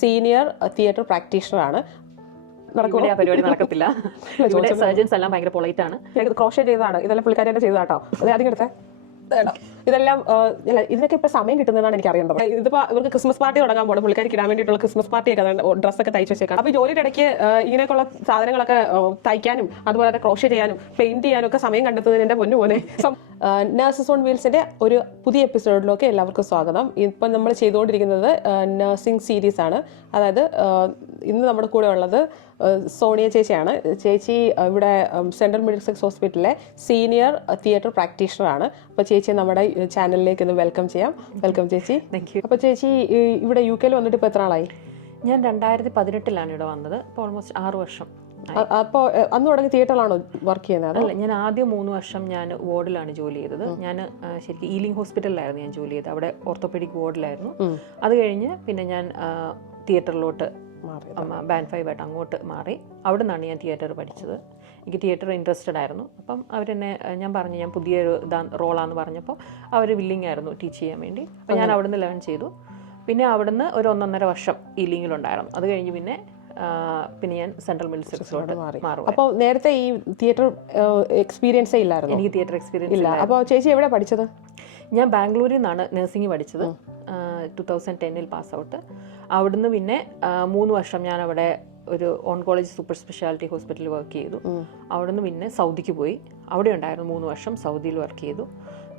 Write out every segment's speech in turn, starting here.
Senior theatre പ്രാക്ടീഷണറാണ്. ഇവിടെ ആ പരിപാടി നടക്കത്തില്ല. ഇവിടെ സർജൻസ് എല്ലാം ഭയങ്കര പൊളൈറ്റ് ആണ്. ക്രോഷേ ചെയ്തതാണ് ഇതെല്ലാം, പുള്ളിക്കാരി തന്നെ ചെയ്തതാട്ടോ. അത് ആദ്യം എടുത്തേ ഇതെല്ലാം. ഇതിനൊക്കെ ഇപ്പൊ സമയം കിട്ടുന്നതാണ് എനിക്ക് അറിയേണ്ടത്. ഇതിപ്പോ ഇവർക്ക് ക്രിസ്മസ് പാർട്ടി തുടങ്ങാൻ പോകണം, പുള്ളിക്കാരിക്ക് ഇടാൻ വേണ്ടിയിട്ടുള്ള ക്രിസ്മസ് പാർട്ടിയൊക്കെ ഡ്രസ്സൊക്കെ തയ്ച്ചു വെച്ചേക്കാം. അപ്പൊ ജോലിയുടെ ഇടയ്ക്ക് ഇങ്ങനെയൊക്കെയുള്ള സാധനങ്ങളൊക്കെ തയ്ക്കാനും അതുപോലെ തന്നെ ക്രോഷേ ചെയ്യാനും പെയിന്റ് ചെയ്യാനും ഒക്കെ സമയം കണ്ടെത്തുന്നതിന്റെ പൊന്നു പോലെ. നഴ്സസ് ഓൺ വീൽസിന്റെ ഒരു പുതിയ എപ്പിസോഡിലേക്ക് എല്ലാവർക്കും സ്വാഗതം. ഇപ്പം നമ്മൾ ചെയ്തുകൊണ്ടിരിക്കുന്നത് നഴ്സിംഗ് സീരീസ് ആണ്. അതായത് ഇന്ന് നമ്മുടെ കൂടെ ഉള്ളത് സോണിയ ചേച്ചിയാണ്. ചേച്ചി ഇവിടെ സെൻട്രൽ മെഡിക്കൽ ഹോസ്പിറ്റലിലെ സീനിയർ തിയേറ്റർ പ്രാക്ടീഷണറാണ്. അപ്പോൾ ചേച്ചി നമ്മുടെ ചാനലിലേക്ക് ഒന്ന് വെൽക്കം ചെയ്യാം. വെൽക്കം ചേച്ചി. Thank you. അപ്പോൾ ചേച്ചി ഇവിടെ UK വന്നിട്ട് ഇപ്പോൾ എത്ര നാളായി? ഞാൻ 2018 ഇവിടെ വന്നത്. ഇപ്പോൾ ഓൾമോസ്റ്റ് 6 വർഷം. അപ്പോൾ അന്ന് തുടങ്ങി തിയേറ്ററിലാണോ വർക്ക് ചെയ്യുന്നത്? അല്ല, ഞാൻ ആദ്യം 3 വർഷം ഞാൻ വാർഡിലാണ് ജോലി ചെയ്തത്. ഞാൻ ശരിക്കും ഈലിംഗ് ഹോസ്പിറ്റലിലായിരുന്നു ഞാൻ ജോലി ചെയ്തത്. അവിടെ ഓർത്തോപെഡിക് വാർഡിലായിരുന്നു. അത് കഴിഞ്ഞ് പിന്നെ ഞാൻ തിയേറ്ററിലോട്ട് ബാൻഡ് 5 ആയിട്ട് അങ്ങോട്ട് മാറി. അവിടെ നിന്നാണ് ഞാൻ തിയേറ്റർ പഠിച്ചത്. എനിക്ക് തിയേറ്റർ ഇൻട്രസ്റ്റഡ് ആയിരുന്നു. അപ്പം അവരെന്നെ ഞാൻ പറഞ്ഞു ഞാൻ പുതിയൊരു റോളാന്ന് പറഞ്ഞപ്പോൾ അവർ വില്ലിങ് ആയിരുന്നു ടീച്ച് ചെയ്യാൻ വേണ്ടി. അപ്പം ഞാൻ അവിടുന്ന് ലേൺ ചെയ്തു. പിന്നെ അവിടുന്ന് ഒരു 1.5 വർഷം ഈലിങ്ങിലുണ്ടായിരുന്നു. അത് കഴിഞ്ഞ് പിന്നെ ഞാൻ സെൻട്രൽ മെഡിസിൻസിലോട്ട് മാറും. അപ്പോൾ നേരത്തെ ഈ തിയേറ്റർ എക്സ്പീരിയൻസേ ഇല്ലായിരുന്നു? എനിക്ക് തിയേറ്റർ എക്സ്പീരിയൻസ് ഇല്ല. അപ്പോൾ ചേച്ചി എവിടെ പഠിച്ചത്? ഞാൻ ബാംഗ്ലൂരിൽ നിന്നാണ് നഴ്സിംഗ് പഠിച്ചത്. 2010 പാസ് ഔട്ട്. അവിടുന്ന് പിന്നെ 3 വർഷം ഞാൻ അവിടെ ഒരു ഓൺകോളജി സൂപ്പർ സ്പെഷ്യാലിറ്റി ഹോസ്പിറ്റലിൽ വർക്ക് ചെയ്തു. അവിടുന്ന് പിന്നെ സൗദിക്ക് പോയി. അവിടെ ഉണ്ടായിരുന്നു 3 വർഷം സൗദിയിൽ വർക്ക് ചെയ്തു.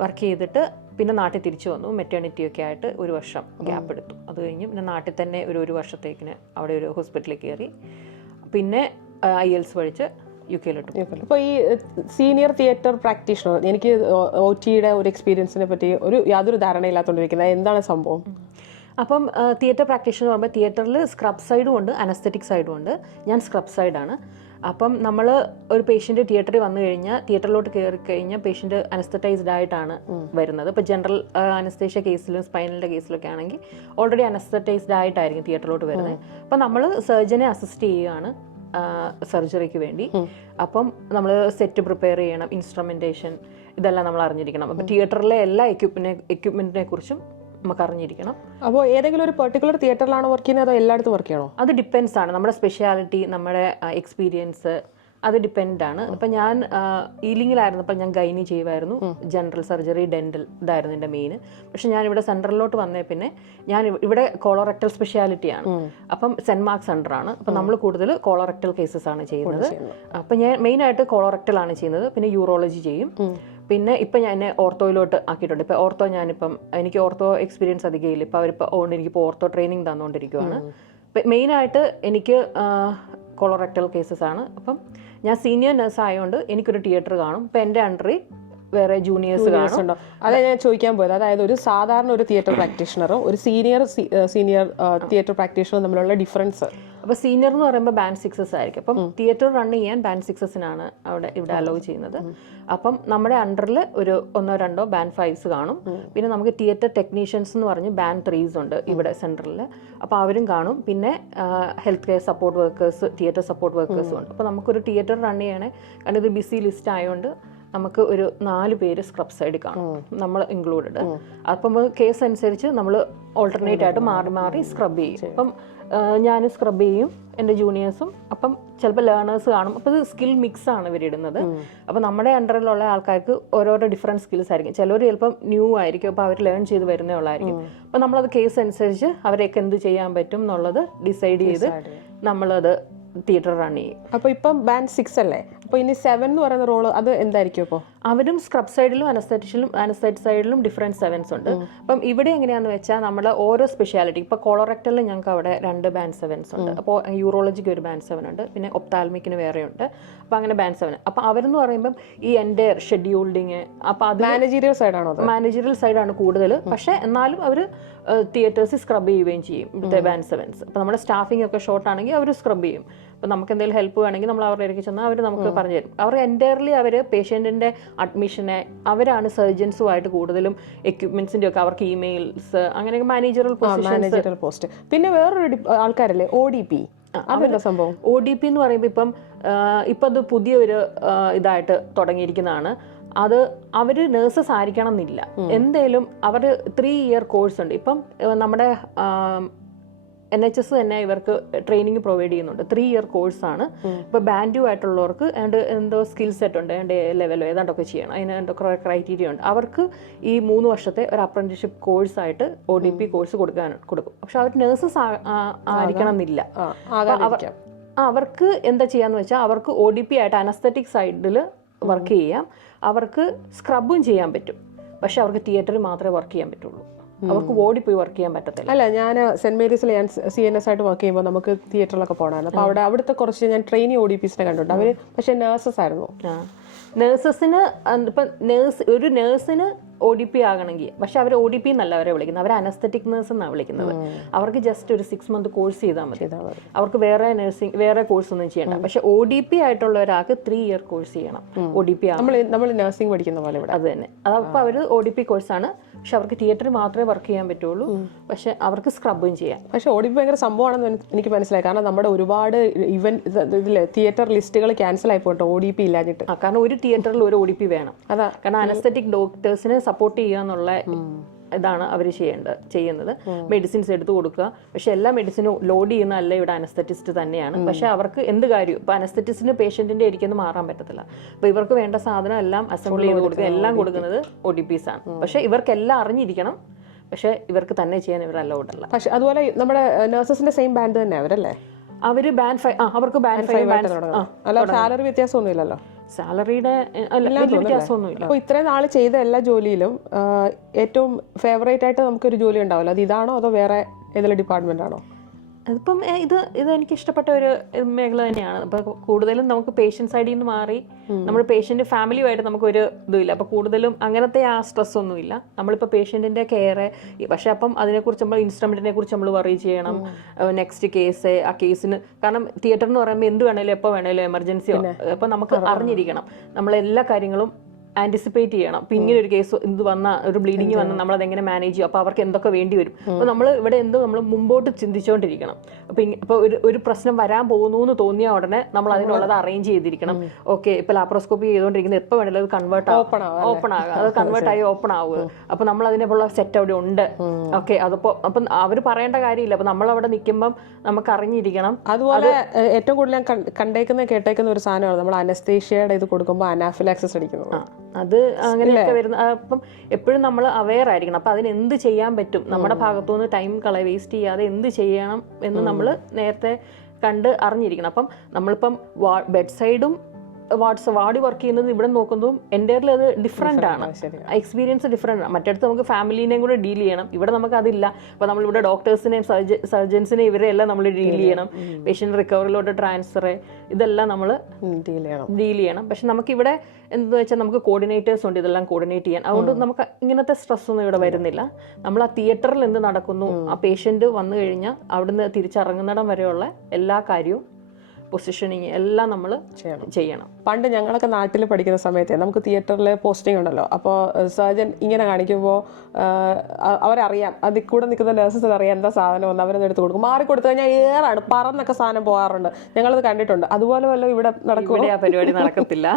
വർക്ക് ചെയ്തിട്ട് പിന്നെ നാട്ടിൽ തിരിച്ചു വന്നു. മെറ്റേണിറ്റി ഒക്കെ ആയിട്ട് 1 വർഷം ഗ്യാപ്പ് എടുത്തു. അത് കഴിഞ്ഞ് പിന്നെ നാട്ടിൽ തന്നെ ഒരു വർഷത്തേക്കിന് അവിടെ ഒരു ഹോസ്പിറ്റലിൽ കയറി. പിന്നെ IELTS പഠിച്ച് UK അപ്പോൾ ഈ സീനിയർ തിയേറ്റർ പ്രാക്ടീഷണർ, എനിക്ക് OTയുടെ ഒരു എക്സ്പീരിയൻസിനെ പറ്റി യാതൊരു ധാരണയില്ലാത്തോണ്ടിരിക്കുന്നത്, എന്താണ് സംഭവം? അപ്പം തിയേറ്റർ പ്രാക്ടീഷണർ പറയുമ്പോൾ തിയേറ്ററിൽ സ്ക്രബ് സൈഡും ഉണ്ട്, അനസ്തെറ്റിക് സൈഡും ഉണ്ട്. ഞാൻ സ്ക്രബ് സൈഡാണ്. അപ്പം നമ്മൾ ഒരു പേഷ്യൻ്റ് തിയേറ്ററിൽ വന്നു കഴിഞ്ഞാൽ തിയേറ്ററിലോട്ട് കയറി കഴിഞ്ഞാൽ പേഷ്യൻ്റ് അനസ്തറ്റൈസ്ഡ് ആയിട്ടാണ് വരുന്നത്. ഇപ്പോൾ ജനറൽ അനസ്തേഷ്യ കേസിലും സ്പൈനലിൻ്റെ കേസിലൊക്കെ ആണെങ്കിൽ ഓൾറെഡി അനസ്തറ്റൈസ്ഡ് ആയിട്ടായിരിക്കും തിയേറ്ററിലോട്ട് വരുന്നത്. അപ്പം നമ്മൾ സർജനെ അസിസ്റ്റ് ചെയ്യുകയാണ് സർജറിക്ക് വേണ്ടി. അപ്പം നമ്മൾ സെറ്റ് പ്രിപ്പയർ ചെയ്യണം, ഇൻസ്ട്രുമെൻറ്റേഷൻ ഇതെല്ലാം നമ്മൾ അറിഞ്ഞിരിക്കണം. അപ്പം തിയേറ്ററിലെ എല്ലാ എക്യുപ്മെൻറ്റിനെ കുറിച്ചും നമുക്ക് അറിഞ്ഞിരിക്കണം. അപ്പോൾ ഏതെങ്കിലും ഒരു പെർട്ടിക്കുലർ തിയേറ്ററിലാണോ വർക്ക് ചെയ്യുന്നത് അതോ എല്ലായിടത്തും വർക്ക് ചെയ്യണോ? അത് ഡിപ്പെൻസ് ആണ്. നമ്മുടെ സ്പെഷ്യാലിറ്റി, നമ്മുടെ എക്സ്പീരിയൻസ് അത് ഡിപ്പെൻഡ് ആണ്. ഇപ്പം ഞാൻ ഈലിങ്ങിലായിരുന്നപ്പോൾ ഞാൻ ഗൈനി ചെയ്യുമായിരുന്നു, ജനറൽ സർജറി, ഡെന്റൽ ഇതായിരുന്നു എൻ്റെ മെയിൻ. പക്ഷെ ഞാൻ ഇവിടെ സെൻട്രലിലോട്ട് വന്നേ പിന്നെ ഞാൻ ഇവിടെ കോളറക്ടൽ സ്പെഷ്യാലിറ്റിയാണ്. അപ്പം സെൻറ് മാർക്ക് സെൻ്ററാണ്. അപ്പം നമ്മൾ കൂടുതൽ കോളറക്ടൽ കേസസ് ആണ് ചെയ്യുന്നത്. അപ്പം ഞാൻ മെയിനായിട്ട് കോളറക്ടലാണ് ചെയ്യുന്നത്. പിന്നെ യൂറോളജി ചെയ്യും. പിന്നെ ഇപ്പം ഞാൻ എന്നെ ഓർത്തോയിലോട്ട് ആക്കിയിട്ടുണ്ട്. ഇപ്പോൾ ഓർത്തോ എനിക്ക് ഓർത്തോ എക്സ്പീരിയൻസ് അധികം ഇല്ല. ഇപ്പോൾ അവരിപ്പോൾ എനിക്കിപ്പോൾ ഓർത്തോ ട്രെയിനിങ് തന്നുകൊണ്ടിരിക്കുകയാണ്. മെയിനായിട്ട് എനിക്ക് കോളറക്ടൽ കേസസ് ആണ്. അപ്പം ഞാൻ സീനിയർ നഴ്സ് ആയതുകൊണ്ട് എനിക്കൊരു തിയേറ്റർ കാണും. ഇപ്പം എൻ്റെ അണ്ടറിൽ വേറെ ജൂനിയേഴ്സ് കാണും. അതെ ഞാൻ ചോദിക്കാൻ പോയത്. അതായത് ഒരു സാധാരണ ഒരു തിയേറ്റർ പ്രാക്ടീഷണറും ഒരു സീനിയർ തിയേറ്റർ പ്രാക്ടീഷണറും തമ്മിലുള്ള ഡിഫറൻസ്? അപ്പോൾ സീനിയർ എന്ന് പറയുമ്പോൾ ബാൻഡ് 6 ആയിരിക്കും. അപ്പം തിയേറ്റർ റൺ ചെയ്യാൻ ബാൻഡ് 6 ഇവിടെ അലോ ചെയ്യുന്നത്. അപ്പം നമ്മുടെ അണ്ടറിൽ ഒരു 1-2 ബാൻഡ് 5s കാണും. പിന്നെ നമുക്ക് തിയേറ്റർ ടെക്നീഷ്യൻസ് എന്ന് പറഞ്ഞ് ബാൻഡ് 3s ഉണ്ട് ഇവിടെ സെൻറ്ററിൽ. അപ്പോൾ അവരും കാണും. പിന്നെ health care support workers, theatre support വർക്കേഴ്സും ഉണ്ട്. അപ്പോൾ നമുക്കൊരു തിയേറ്റർ റൺ ചെയ്യണേ, കാരണം ഇത് ബിസി ലിസ്റ്റ് ആയതുകൊണ്ട് നമുക്ക് ഒരു 4 പേര് സ്ക്രബ് സൈഡിൽ കാണും, നമ്മൾ ഇൻക്ലൂഡഡ്. അപ്പം കേസ് അനുസരിച്ച് നമ്മൾ ഓൾട്ടർനേറ്റ് ആയിട്ട് മാറി മാറി സ്ക്രബ് ചെയ്യും. അപ്പം ഞാൻ സ്ക്രബ് ചെയ്യും, എൻ്റെ ജൂനിയേഴ്സും. അപ്പം ചിലപ്പോൾ ലേണേഴ്സ് കാണും. അപ്പോൾ ഇത് സ്കിൽ മിക്സ് ആണ് ഇവരിടുന്നത്. അപ്പോൾ നമ്മുടെ അണ്ടറിലുള്ള ആൾക്കാർക്ക് ഓരോരോ ഡിഫറെൻറ്റ് സ്കിൽസ് ആയിരിക്കും. ചിലർ ചിലപ്പം ന്യൂ ആയിരിക്കും, അപ്പോൾ അവർ ലേൺ ചെയ്ത് വരുന്നേ ഉള്ളായിരിക്കും. അപ്പോൾ നമ്മളത് കേസ് അനുസരിച്ച് അവരെയൊക്കെ എന്ത് ചെയ്യാൻ പറ്റും എന്നുള്ളത് ഡിസൈഡ് ചെയ്ത് നമ്മളത് തിയേറ്റർ റൺ ചെയ്യും. അപ്പോൾ ഇപ്പം ബാൻഡ് 6 അല്ലേ? അപ്പോൾ ഇനി 7 എന്ന് പറയുന്ന റോള് അത് എന്തായിരിക്കും? അപ്പോൾ അവരും സ്ക്രബ് സൈഡിലും അനസ്തെറ്റിക് സൈഡിലും ഡിഫറെൻറ്റ് 7s ഉണ്ട്. അപ്പം ഇവിടെ എങ്ങനെയാണെന്ന് വെച്ചാൽ നമ്മുടെ ഓരോ സ്പെഷ്യാലിറ്റി, ഇപ്പോൾ കോളറക്ടലിൽ ഞങ്ങൾക്ക് അവിടെ 2 ബാൻഡ് 7s ഉണ്ട്. അപ്പോൾ യൂറോളജിക്ക് ഒരു ബാൻഡ് 7 ഉണ്ട്. പിന്നെ ഒപ്താൽമിക്കിന് വേറെ ഉണ്ട്. അപ്പോൾ അങ്ങനെ ബാൻഡ് 7. അപ്പോൾ അവരെന്ന് പറയുമ്പം ഈ എൻ്റെ ഷെഡ്യൂൾഡിങ്, അപ്പോൾ അത് മാനേജീരിയൽ സൈഡാണോ? മാനേജറിയൽ സൈഡാണ് കൂടുതൽ. പക്ഷേ എന്നാലും അവർ തിയേറ്റേഴ്സിൽ സ്ക്രബ് ചെയ്യുകയും ചെയ്യും ഇവിടുത്തെ ബാൻഡ് 7s. അപ്പോൾ നമ്മുടെ സ്റ്റാഫിംഗ് ഒക്കെ ഷോർട്ട് ആണെങ്കിൽ അവർ സ്ക്രബ് ചെയ്യും. അപ്പോൾ നമുക്ക് എന്തെങ്കിലും ഹെൽപ്പ് വേണമെങ്കിൽ നമ്മൾ അവരുടെ ഇടയ്ക്ക് ചെന്നാൽ അവർ നമുക്ക് പറഞ്ഞു തരും. അവർ എൻറ്റയർലി അവർ പേഷ്യൻറ്റിൻ്റെ അഡ്മിഷനെ അവരാണ് സർജൻസുമായിട്ട് കൂടുതലും എക്യുപ്മെന്റ്സിൻ്റെ ഒക്കെ അവർക്ക് ഇമെയിൽസ് അങ്ങനെയൊക്കെ മാനേജറൽ പോസ്റ്റ്. പിന്നെ വേറൊരു ആൾക്കാരല്ലേ ODP? അതെന്താ സംഭവം? ODP എന്ന് പറയുമ്പോൾ ഇപ്പം അത് പുതിയൊരു ഇതായിട്ട് തുടങ്ങിയിരിക്കുന്നതാണ്. അത് അവർ നേഴ്സസ് ആയിരിക്കണം എന്നില്ല. എന്തേലും അവർ 3 year കോഴ്സ് ഉണ്ട്. ഇപ്പം നമ്മുടെ NHS തന്നെ ഇവർക്ക് ട്രെയിനിങ് പ്രൊവൈഡ് ചെയ്യുന്നുണ്ട്. 3 ഇയർ കോഴ്സാണ്. ഇപ്പോൾ ബാൻഡു ആയിട്ടുള്ളവർക്ക് എന്തോ സ്കിൽ സെറ്റ് ഉണ്ട്, അതിൻ്റെ ലെവലോ ഏതാണ്ടൊക്കെ ചെയ്യണം, അതിന് എന്തൊക്കെ ക്രൈറ്റീരിയ ഉണ്ട്. അവർക്ക് ഈ 3 വർഷത്തെ ഒരു അപ്രന്റീസ്ഷിപ്പ് കോഴ്സായിട്ട് ODP കോഴ്സ് കൊടുക്കും. പക്ഷെ അവർ നേഴ്സസ് ആയിരിക്കണം എന്നില്ല. അവർക്ക് എന്താ ചെയ്യാന്ന് വെച്ചാൽ അവർക്ക് ODP ആയിട്ട് അനസ്തറ്റിക് സൈഡിൽ വർക്ക് ചെയ്യാം, അവർക്ക് സ്ക്രബും ചെയ്യാൻ പറ്റും. പക്ഷെ അവർക്ക് തിയേറ്ററിൽ മാത്രമേ വർക്ക് ചെയ്യാൻ പറ്റുള്ളൂ, അവർക്ക് ഓടി പോയി വർക്ക് ചെയ്യാൻ പറ്റത്തില്ല. അല്ല, ഞാൻ സെന്റ് മേരീസിൽ ഞാൻ CNS ആയിട്ട് വർക്ക് ചെയ്യുമ്പോൾ നമുക്ക് തിയേറ്ററിലൊക്കെ പോകണമായിരുന്നു. അപ്പോൾ അവിടുത്തെ കുറച്ച് ഞാൻ ട്രെയിനി ODPസിനെ കണ്ടിട്ടുണ്ട്. അവർ പക്ഷേ നേഴ്സസ് ആയിരുന്നു. നേഴ്സസിന് ഇപ്പം ഒരു നേഴ്സിന് ODP ആകണമെങ്കിൽ, പക്ഷെ അവർ ODP എന്നല്ല അവരെ വിളിക്കുന്നത്, അവർ അനസ്തറ്റിക് നേഴ്സ് എന്നാണ് വിളിക്കുന്നത്. അവർക്ക് ജസ്റ്റ് ഒരു 6 മന്ത് കോഴ്സ് ചെയ്താൽ മതി, അവർക്ക് വേറെ കോഴ്സ് ഒന്നും ചെയ്യണ്ട. പക്ഷെ ODP ആയിട്ടുള്ള ഒരാൾക്ക് 3 ഇയർ കോഴ്സ് ചെയ്യണം. ODP നമ്മൾ നഴ്സിംഗ് പഠിക്കുന്ന പോലെ ഇവിടെ അത് തന്നെ. അതപ്പോൾ അവർ ODP കോഴ്സാണ്, പക്ഷെ അവർക്ക് തിയേറ്ററിൽ മാത്രമേ വർക്ക് ചെയ്യാൻ പറ്റുള്ളൂ, പക്ഷെ അവർക്ക് സ്ക്രബും ചെയ്യാം. പക്ഷെ ODP ഭയങ്കര സംഭവമാണെന്ന് എനിക്ക് മനസ്സിലായി. കാരണം നമ്മുടെ ഒരുപാട് ഇതില് തിയേറ്റർ ലിസ്റ്റുകൾ ക്യാൻസൽ ആയി പോയിട്ട് ODP ഇല്ലാഞ്ഞിട്ട്. കാരണം ഒരു തിയേറ്ററിൽ ഒരു ODP വേണം. അതാ കാരണം അനസ്തറ്റിക് ഡോക്ടേഴ്സിനെ സപ്പോർട്ട് ചെയ്യുക എന്നുള്ള ഇതാണ് അവർ ചെയ്യുന്നത്. മെഡിസിൻസ് എടുത്തു കൊടുക്കുക. പക്ഷെ എല്ലാ മെഡിസിനും ലോഡ് ചെയ്യുന്നതല്ല ഇവിടെ അനസ്തറ്റിസ്റ്റ് തന്നെയാണ്. പക്ഷെ അവർക്ക് എന്ത് കാര്യവും ഇപ്പൊ അനസ്തറ്റിസ്റ്റിന് പേഷ്യന്റിന്റെ ഇരിക്കുന്നത് മാറാൻ പറ്റത്തില്ല. അപ്പൊ ഇവർക്ക് വേണ്ട സാധനം എല്ലാം അസംബിൾ ചെയ്ത് കൊടുക്കുക, എല്ലാം കൊടുക്കുന്നത് ODPs ആണ്. പക്ഷെ ഇവർക്കെല്ലാം അറിഞ്ഞിരിക്കണം, പക്ഷെ ഇവർക്ക് തന്നെ ചെയ്യാൻ ഇവർ അലൗഡ് അല്ല. പക്ഷെ അതുപോലെ നമ്മുടെ നഴ്സസിന്റെ സെയിം ബാൻഡ് തന്നെ അവരല്ലേ? അവര് ബാൻഡ് 5 അവർക്ക് ബാൻഡ് 5 അല്ല, സാലറി വ്യത്യാസമൊന്നും ഇല്ലല്ലോ. സാലറിയുടെ വ്യത്യാസമൊന്നുമില്ല. അപ്പോൾ ഇത്രയും നാൾ ചെയ്ത എല്ലാ ജോലിയിലും ഏറ്റവും ഫേവറേറ്റ് ആയിട്ട് നമുക്കൊരു ജോലി ഉണ്ടാവില്ല, അത് ഇതാണോ അതോ വേറെ ഏതെങ്കിലും ഡിപ്പാർട്ട്മെന്റ് ആണോ? അതിപ്പം ഇത് എനിക്ക് ഇഷ്ടപ്പെട്ട ഒരു മേഖല തന്നെയാണ്. അപ്പോൾ കൂടുതലും നമുക്ക് പേഷ്യൻ്റ് സൈഡിൽ നിന്ന് മാറി നമ്മൾ പേഷ്യൻ്റ് ഫാമിലിയുമായിട്ട് നമുക്കൊരു ഇതുമില്ല. അപ്പോൾ കൂടുതലും അങ്ങനത്തെ ആ സ്ട്രെസ് ഒന്നുമില്ല. നമ്മളിപ്പോൾ പേഷ്യൻറ്റിൻ്റെ കെയർ, പക്ഷേ അപ്പം അതിനെക്കുറിച്ച് നമ്മൾ ഇൻസ്ട്രുമെൻറ്റിനെ കുറിച്ച് നമ്മൾ വറി ചെയ്യണം. നെക്സ്റ്റ് കേസ്, ആ കേസിന് കാരണം തിയേറ്റർ എന്ന് പറയുമ്പോൾ എന്ത് വേണേലും എപ്പോൾ വേണേലും എമർജൻസിയോ, അപ്പോൾ നമുക്ക് അറിഞ്ഞിരിക്കണം, നമ്മളെല്ലാ കാര്യങ്ങളും ആൻറ്റിസിപ്പേറ്റ് ചെയ്യണം. ഇപ്പം ഇങ്ങനെ ഒരു കേസ് ഇത് വന്നാൽ, ഒരു ബ്ലീഡിങ് വന്നാൽ നമ്മളത് എങ്ങനെ മാനേജ് ചെയ്യും, അപ്പോൾ അവർക്ക് എന്തൊക്കെ വേണ്ടി വരും. അപ്പോൾ നമ്മൾ ഇവിടെ നമ്മൾ മുമ്പോട്ട് ചിന്തിച്ചുകൊണ്ടിരിക്കണം. അപ്പോൾ ഒരു പ്രശ്നം വരാൻ പോകുന്നു എന്ന് തോന്നിയ ഉടനെ നമ്മൾ അതിനുള്ളത് അറേഞ്ച് ചെയ്തിരിക്കണം. ഓക്കെ, ഇപ്പോൾ ലാപ്രോസ്കോപ്പി ചെയ്തുകൊണ്ടിരിക്കുന്നത് എപ്പോൾ വേണമെങ്കിലും അത് കൺവേർട്ട് ഓപ്പൺ ആകുക, അത് കൺവേർട്ട് ആയി ഓപ്പൺ ആവുക. അപ്പോൾ നമ്മൾ അതിനുള്ള സെറ്റ് അവിടെ ഉണ്ട്. ഓക്കെ, അതിപ്പോൾ അപ്പം അവർ പറയേണ്ട കാര്യമില്ല. അപ്പോൾ നമ്മളവിടെ നിൽക്കുമ്പം നമുക്ക് അറിഞ്ഞിരിക്കണം. അതുപോലെ ഏറ്റവും കൂടുതൽ ഞാൻ കേട്ടേക്കുന്ന ഒരു സാധനമാണ് നമ്മൾ അനസ്തേഷ്യയുടെ ഇത് കൊടുക്കുമ്പോൾ അനാഫിലാക്സിസ് അടിക്കുന്നത്. അത് അങ്ങനെയൊക്കെ വരുന്ന. അപ്പം എപ്പോഴും നമ്മൾ അവെയർ ആയിരിക്കണം. അപ്പം അതിന് എന്ത് ചെയ്യാൻ പറ്റും, നമ്മുടെ ഭാഗത്തുനിന്ന് ടൈം വേസ്റ്റ് ചെയ്യാതെ എന്ത് ചെയ്യണം എന്ന് നമ്മൾ നേരത്തെ കണ്ട് അറിഞ്ഞിരിക്കണം. അപ്പം നമ്മളിപ്പം ബെഡ് സൈഡും വാർഡ് വർക്ക് ചെയ്യുന്നത് ഇവിടെ നോക്കുന്നതും എൻ്റെയർലി അത് ഡിഫറെൻ്റ് ആണ്, എക്സ്പീരിയൻസ് ഡിഫറെൻ്റ് ആണ്. മറ്റടുത്ത് നമുക്ക് ഫാമിലിനെയും കൂടെ ഡീൽ ചെയ്യണം, ഇവിടെ നമുക്ക് അതില്ല. അപ്പോൾ നമ്മളിവിടെ ഡോക്ടേഴ്സിനെയും സർജൻസിനെയും ഇവരെല്ലാം നമ്മൾ ഡീൽ ചെയ്യണം. പേഷ്യൻ്റ് റിക്കവറിലോട്ട് ട്രാൻസ്ഫർ, ഇതെല്ലാം നമ്മൾ ഡീൽ ചെയ്യണം. പക്ഷെ നമുക്കിവിടെ എന്താ വെച്ചാൽ നമുക്ക് കോർഡിനേറ്റേഴ്സ് ഉണ്ട്, ഇതെല്ലാം കോർഡിനേറ്റ് ചെയ്യാൻ. അതുകൊണ്ട് നമുക്ക് ഇങ്ങനത്തെ സ്ട്രെസ് ഒന്നും ഇവിടെ വരുന്നില്ല. നമ്മൾ ആ തിയേറ്ററിൽ എന്ത് നടക്കുന്നു, ആ പേഷ്യൻ്റ് വന്നു കഴിഞ്ഞാൽ അവിടുന്ന് തിരിച്ചിറങ്ങുന്നിടം വരെയുള്ള എല്ലാ കാര്യവും, പൊസിഷനിങ് എല്ലാം നമ്മൾ ചെയ്യണം. പണ്ട് ഞങ്ങളൊക്കെ നാട്ടിൽ പഠിക്കുന്ന സമയത്ത് നമുക്ക് തിയേറ്ററിൽ പോസ്റ്റിംഗ് ഉണ്ടല്ലോ. അപ്പോൾ സർജൻ ഇങ്ങനെ കാണിക്കുമ്പോൾ അവരറിയാം, അതിൽ കൂടെ നിൽക്കുന്ന നഴ്സസിന് അറിയാം എന്താ സാധനം ഒന്ന്, അവരൊന്നും എടുത്ത് കൊടുക്കും. മാറി കൊടുത്തു കഴിഞ്ഞാൽ ഏറാണ്, പറന്നൊക്കെ സാധനം പോകാറുണ്ട്, ഞങ്ങളത് കണ്ടിട്ടുണ്ട്. അതുപോലെ വല്ലതും ഇവിടെ നടക്കും? ആ പരിപാടി നടക്കത്തില്ല.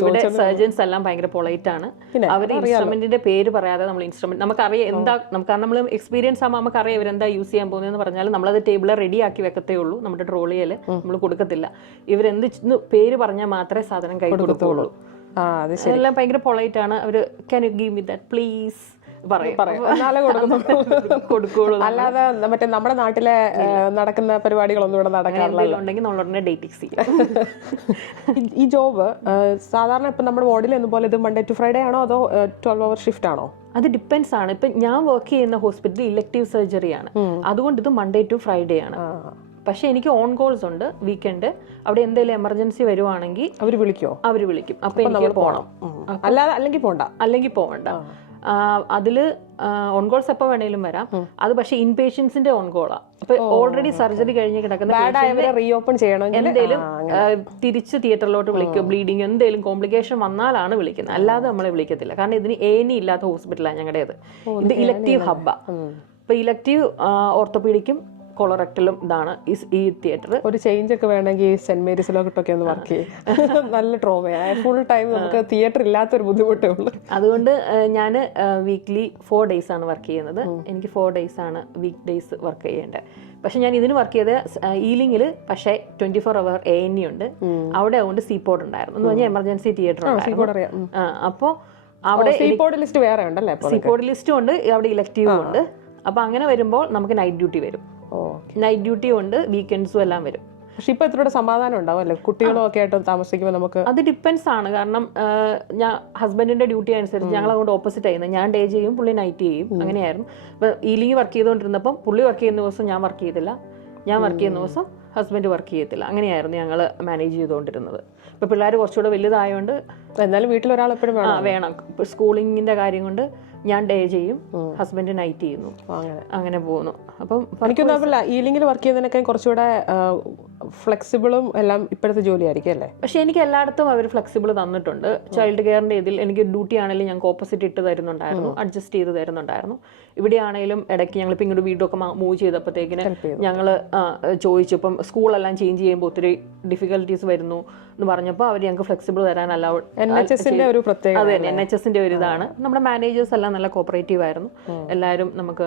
ഇവിടെ സർജൻസ് എല്ലാം ഭയങ്കര പൊളൈറ്റ് ആണ്. അവർ ഇൻസ്ട്രുമെന്റിന്റെ പേര് പറയാതെ നമ്മൾ ഇൻസ്ട്രുമെന്റ് നമുക്കറിയാം എന്താ, കാരണം നമ്മൾ എക്സ്പീരിയൻസ് ആകുമ്പോൾ നമുക്കറിയാം ഇവരെന്താ യൂസ് ചെയ്യാൻ പോകുന്നതെന്ന് പറഞ്ഞാൽ നമ്മളത് ടേബിളിൽ റെഡി ആക്കി വെക്കത്തേ ഉള്ളൂ. നമ്മുടെ ട്രോളിയിൽ നമ്മൾ കൊടുക്കത്തില്ല. ഇവരെന്ത് പേര് പറഞ്ഞാൽ മാത്രമേ സാധനം കൈ കൊടുക്കുള്ളൂ. എല്ലാം ഭയങ്കര പൊളൈറ്റ് ആണ്. അവര് can you give me that please കൊടുക്കുള്ളൂ. അല്ലാതെ മറ്റേ നമ്മുടെ നാട്ടിലെ നടക്കുന്ന പരിപാടികളൊന്നും ഇവിടെ നടക്കാറില്ല. ഉണ്ടെങ്കിൽ നമ്മളുടനെ ഡേറ്റ് ഫിക്സ് ചെയ്യും. ഈ ജോബ് സാധാരണ ഇപ്പം നമ്മുടെ വാർഡിൽ എന്ന പോലെ ഇത് മൺഡേ ടു ഫ്രൈഡേ ആണോ അതോ 12 hour ഷിഫ്റ്റ് ആണോ? അത് ഡിപ്പെൻസ് ആണ്. ഇപ്പം ഞാൻ വർക്ക് ചെയ്യുന്ന ഹോസ്പിറ്റലിൽ ഇലക്ടീവ് സർജറി ആണ്, അതുകൊണ്ട് ഇത് മൺഡേ ടു ഫ്രൈഡേ ആണ്. പക്ഷെ എനിക്ക് ഓൺ കോൾസ് ഉണ്ട് വീക്കെൻഡ്. അവിടെ എന്തെങ്കിലും എമർജൻസി വരുവാണെങ്കിൽ അവർ വിളിക്കും. അപ്പൊ എനിക്ക് പോകണം, അല്ലെങ്കിൽ പോകണ്ട. അതില് ഓൺ കോൾസ് എപ്പോൾ വേണേലും വരാം. അത് പക്ഷെ ഇൻ പേഷ്യൻസിന്റെ ഓൺ കോളാ. അപ്പൊ ഓൾറെഡി സർജറി കഴിഞ്ഞ് കിടക്കുന്ന റീഓപ്പൺ ചെയ്യണം, എന്തെങ്കിലും തിരിച്ച് തിയേറ്ററിലോട്ട് വിളിക്കും. ബ്ലീഡിങ് എന്തെങ്കിലും കോംപ്ലിക്കേഷൻ വന്നാലാണ് വിളിക്കുന്നത്, അല്ലാതെ നമ്മളെ വിളിക്കത്തില്ല. കാരണം ഇതിന് ഏനി ഇല്ലാത്ത ഹോസ്പിറ്റലാണ് ഞങ്ങളുടേത്. ഇത് ഇലക്ടീവ് ഹബ്ബാ. ഇപ്പൊ ഇലക്ടീവ് ഓർത്തോപീഡിക്കും കൊളറക്ടലും ഇതാണ് ഈ തിയേറ്റർ. ഒരു ചേഞ്ച് ഒക്കെ വേണമെങ്കിൽ സെന്റ് മേരീസിലോട്ടൊക്കെ ഒന്ന് വർക്ക് ചെയ്യും. നല്ല ട്രോമയായ ഫുൾ ടൈം നമുക്ക് തിയേറ്റർ ഇല്ലാത്തൊരു ബുദ്ധിമുട്ടേ ഉള്ളൂ. അതുകൊണ്ട് ഞാൻ വീക്ക്ലി 4 days ആണ് വർക്ക് ചെയ്യുന്നത്. എനിക്ക് 4 days ആണ് വീക്ക് ഡേയ്സ് വർക്ക് ചെയ്യേണ്ടത്. പക്ഷെ ഞാൻ ഇതിന് വർക്ക് ചെയ്ത ഈലിംഗിൽ പക്ഷേ 24 hour ANE ഉണ്ട്. അവിടെ അതുകൊണ്ട് സീപോർഡ് ഉണ്ടായിരുന്നു എന്ന് പറഞ്ഞാൽ എമർജൻസി തിയേറ്റർ ഉണ്ടായിരുന്നു. അപ്പോൾ അവിടെ സീപോർഡ് ലിസ്റ്റ് വേറെ ഉണ്ടല്ലേ? സീപോർഡ് ലിസ്റ്റും ഉണ്ട്, അവിടെ ഇലക്റ്റീവും ഉണ്ട്. അപ്പൊ അങ്ങനെ വരുമ്പോൾ നമുക്ക് നൈറ്റ് ഡ്യൂട്ടി വരും. നൈറ്റ് ഡ്യൂട്ടി ഉണ്ട്, വീക്കെൻഡ്സും എല്ലാം വരും. പക്ഷെ ഇപ്പൊ എത്രയുടെ സമാധാനം ഉണ്ടാവും അല്ലേ കുട്ടികളും ഒക്കെ ആയിട്ട് താമസിക്കുമ്പോൾ നമുക്ക്? അത് ഡിപ്പെൻസ് ആണ്. കാരണം ഞാൻ ഹസ്ബൻഡിന്റെ ഡ്യൂട്ടി അനുസരിച്ച് ഞങ്ങൾ അതുകൊണ്ട് ഓപ്പോസിറ്റ് ആയിരുന്നു. ഞാൻ ഡേ ചെയ്യും, പുള്ളി നൈറ്റ് ചെയ്യും, അങ്ങനെയായിരുന്നു. ഇപ്പൊ ഈലിംഗ് വർക്ക് ചെയ്തുകൊണ്ടിരുന്നപ്പം പുള്ളി വർക്ക് ചെയ്യുന്ന ദിവസം ഞാൻ വർക്ക് ചെയ്തില്ല, ഞാൻ വർക്ക് ചെയ്യുന്ന ദിവസം ഹസ്ബൻഡ് വർക്ക് ചെയ്യത്തില്ല. അങ്ങനെയായിരുന്നു ഞങ്ങൾ മാനേജ് ചെയ്തുകൊണ്ടിരുന്നത്. ഇപ്പൊ പിള്ളേർ കുറച്ചുകൂടെ വലുതായതുകൊണ്ട് എന്നാലും വീട്ടിൽ ഒരാൾ എപ്പോഴും വേണം. ഇപ്പൊ സ്കൂളിങ്ങിന്റെ കാര്യം കൊണ്ട് ഞാൻ ഡേ ചെയ്യും, ഹസ്ബൻഡ് നൈറ്റ് ചെയ്യുന്നു, അങ്ങനെ പോകുന്നു. അപ്പം എനിക്കൊന്നും ഈലിംഗിൽ വർക്ക് ചെയ്യുന്നതിനൊക്കെ കുറച്ചുകൂടെ ഫ്ലെക്സിബിളും എല്ലാം ഇപ്പോഴത്തെ ജോലി ആയിരിക്കും അല്ലേ? പക്ഷെ എനിക്ക് എല്ലായിടത്തും അവർ ഫ്ലെക്സിബിൾ തന്നിട്ടുണ്ട്. ചൈൽഡ് കെയറിന്റെ ഇതിൽ എനിക്ക് ഡ്യൂട്ടി ആണെങ്കിലും ഞങ്ങൾക്ക് ഓപ്പോസിറ്റ് ഇട്ട് തരുന്നുണ്ടായിരുന്നു, അഡ്ജസ്റ്റ് ചെയ്ത് തരുന്നുണ്ടായിരുന്നു. ഇവിടെ ആണെങ്കിലും ഇടയ്ക്ക് ഞങ്ങളിപ്പോൾ ഇങ്ങോട്ട് വീടൊക്കെ മൂവ് ചെയ്തപ്പോഴത്തേക്കിന് ഞങ്ങൾ ചോദിച്ചു, ഇപ്പം സ്കൂളെല്ലാം ചേഞ്ച് ചെയ്യുമ്പോൾ ഒത്തിരി ഡിഫിക്കൽട്ടീസ് വരുന്നു എന്ന് പറഞ്ഞപ്പോൾ അവർ ഞങ്ങൾക്ക് ഫ്ലെക്സിബിൾ തരാൻ അലൗഡ്. NHSന്റെ ഒരു പ്രത്യേകത. അതെ, NHSന്റെ ഒരു ഇതാണ്. നമ്മുടെ മാനേജേഴ്സ് എല്ലാം നല്ല കോപ്പറേറ്റീവ് ആയിരുന്നു. എല്ലാവരും നമുക്ക്